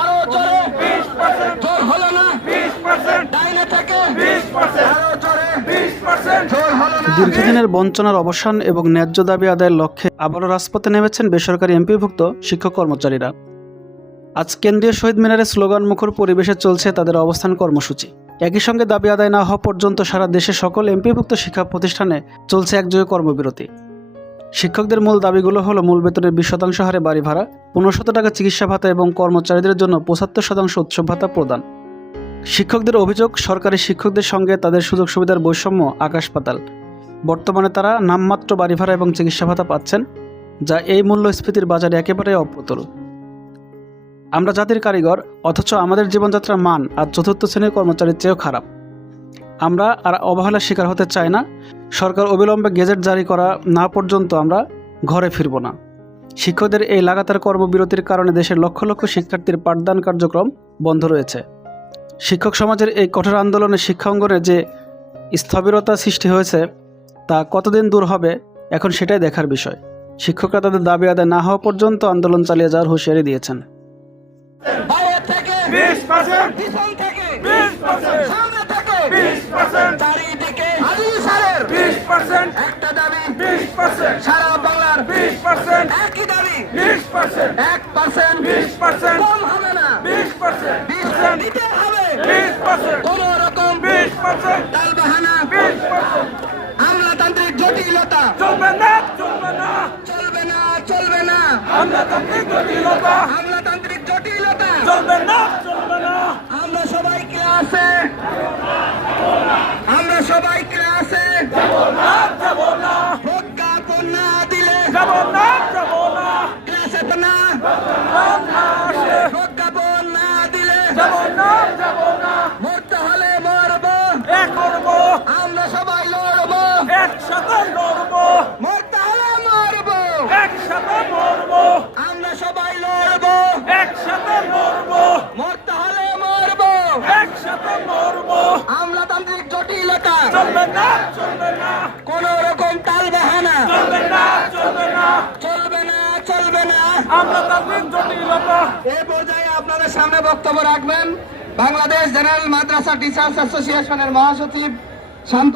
আরও জোরে। জোর হলো না? ডাইনে থেকে। আরও জোরে। জোর হলো না। দীর্ঘদিনের বঞ্চনার অবসান এবং ন্যায্য দাবি আদায়ের লক্ষ্যে আবারও রাজপথে নেমেছেন বেসরকারি এমপিভুক্ত শিক্ষক কর্মচারীরা। আজ কেন্দ্রীয় শহীদ মিনারে স্লোগান মুখর পরিবেশে চলছে তাদের অবস্থান কর্মসূচি। একই সঙ্গে দাবি আদায় না হওয়া পর্যন্ত সারা দেশে সকল এমপিভুক্ত শিক্ষা প্রতিষ্ঠানে চলছে একযোগে কর্মবিরতি। শিক্ষকদের মূল দাবিগুলো হলো মূল বেতনের বিশ শতাংশ হারে বাড়ি ভাড়া, পনেরো শত টাকা চিকিৎসা ভাতা এবং কর্মচারীদের জন্য পঁচাত্তর শতাংশ উৎসব ভাতা প্রদান। শিক্ষকদের অভিযোগ, সরকারি শিক্ষকদের সঙ্গে তাদের সুযোগ সুবিধার বৈষম্য আকাশ পাতাল। বর্তমানে তারা নামমাত্র বাড়ি ভাড়া এবং চিকিৎসা ভাতা পাচ্ছেন, যা এই মূল্যস্ফীতির বাজারে একেবারে অপ্রতুল। আমরা জাতির কারিগর, অথচ আমাদের জীবনযাত্রার মান আর চতুর্থ শ্রেণির কর্মচারীর চেয়েও খারাপ। আমরা আর অবহেলার শিকার হতে চাই না। সরকার অবিলম্বে গেজেট জারি করা না পর্যন্ত আমরা ঘরে ফিরব না। শিক্ষকদের এই লাগাতার কর্মবিরতির কারণে দেশের লক্ষ লক্ষ শিক্ষার্থীর পাঠদান কার্যক্রম বন্ধ রয়েছে। শিক্ষক সমাজের এই কঠোর আন্দোলনে শিক্ষা অঙ্গনে যে স্থবিরতা সৃষ্টি হয়েছে, তা কতদিন দূর হবে, এখন সেটাই দেখার বিষয়। শিক্ষকরা তাদের দাবি আদায় না হওয়া পর্যন্ত আন্দোলন চালিয়ে যাওয়ার হুঁশিয়ারি দিয়েছেন বাইরে থেকে পিছন থেকে সামনে থেকে চারিদিকে আলী স্যারের একটা দাবি সারা বাংলার একই দাবি এক পার্সেন্ট কম হবে না। বিশ দিতে হবে। কোন রকম টাল বাহানা। আমলাতান্ত্রিক জটিলতা। চলবে না চলবে না। চলবে না চলবে না। আমলাতান্ত্রিক জটিলতা। আমলাতান্ত্রিক জটিলতা। চলবে না চলবে না। আমরা সবাই ক্লাসে যাব না যাব না ক্লাসে না না না দিলে যাব না যাব না মরতে হলে মরবো এ করব আমরা সবাই লড়বো একসাথে লড়বো মরতে হলে মরবো একসাথে মরবো আমরা সবাই লড়বো একসাথে লড়বো মরতে হলে মরবো একসাথে মরবো আমলাতান্ত্রিক জটিলতা চলবে না চলবে না কোন রকম টাল বাহানা চলবে না চলবে না চলবে না। জটিলতা এ পর্যায়ে আপনাদের সামনে বক্তব্য রাখবেন বাংলাদেশ জেনারেল মাদ্রাসা টিচার্স অ্যাসোসিয়েশনের মহাসচিব শান্ত